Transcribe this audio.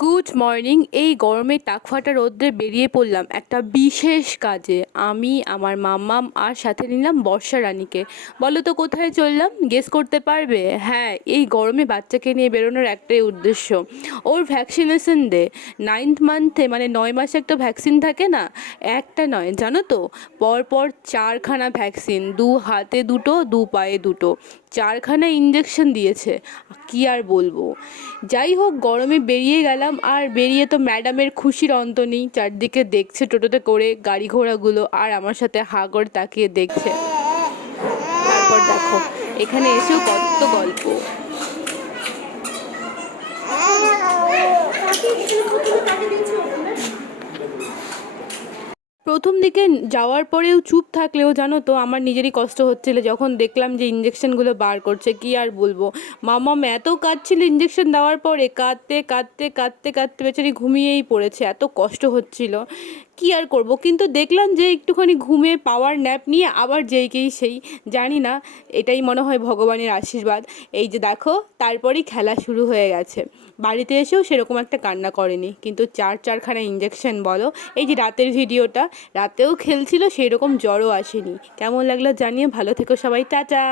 Good morning. এই গরমে টাকফাটা রোদ্রে বেরিয়ে পড়লাম একটা বিশেষ কাজে। আমি, আমার মাম্মাম আর সাথে নিলাম বর্ষা রানীকে। বলো তো কোথায় চললাম, গেস করতে পারবে? হ্যাঁ, এই গরমে বাচ্চাকে নিয়ে বেরোনোর একটাই উদ্দেশ্য, ওর ভ্যাকসিনেশন ডে। 9th মান্থে মানে 9 মাসে একটা ভ্যাকসিন থাকে না, একটা নয় জানো তো, পরপর 4খানা ভ্যাকসিন, 2 হাতে 2টো 2 পায়ে 2টো, 4খানা ইঞ্জেকশন দিয়েছে। কি আর বলবো। যাই হোক, গরমে বেরিয়ে গেলাম, আর বেরিয়ে তো ম্যাডামের খুশির অন্ত নেই। চারদিকে দেখছে টোটোতে করে গাড়ি ঘোড়াগুলো, আর আমার সাথে হাঁ করে তাকিয়ে দেখছে। তারপর দেখো, এখানে এসেও কত গল্প। প্রথম দিকে যাওয়ার পরেও চুপ থাকলেও জানো তো আমার নিজেরই কষ্ট হচ্ছিল যখন দেখলাম যে ইঞ্জেকশনগুলো বার করছে। কি আর বলবো, মাম্মাম এত কাঁদছিল ইঞ্জেকশন দেওয়ার পরে, কাঁদতে কাঁদতে কাঁদতে কাঁদতে বেচারি ঘুমিয়েই পড়েছে, এত কষ্ট হচ্ছিল। কি আর করব, কিন্তু দেখলাম যে একটুখানি ঘুমিয়ে পাওয়ার ন্যাপ নিয়ে আবার যেইকেই সেই, জানি না, এটাই মনে হয় ভগবানের আশীর্বাদ। এই যে দেখো, তারপরেই খেলা শুরু হয়ে গেছে। বাড়িতে এসেও সেরকম একটা কান্না করেনি, কিন্তু চারখানা ইঞ্জেকশন বলো। এই যে রাতের ভিডিওটা, রাতেও খেলছিল, সেই রকম জ্বরও আসেনি। কেমন লাগলো জানিয়ে, ভালো থেকো সবাই, টাটা।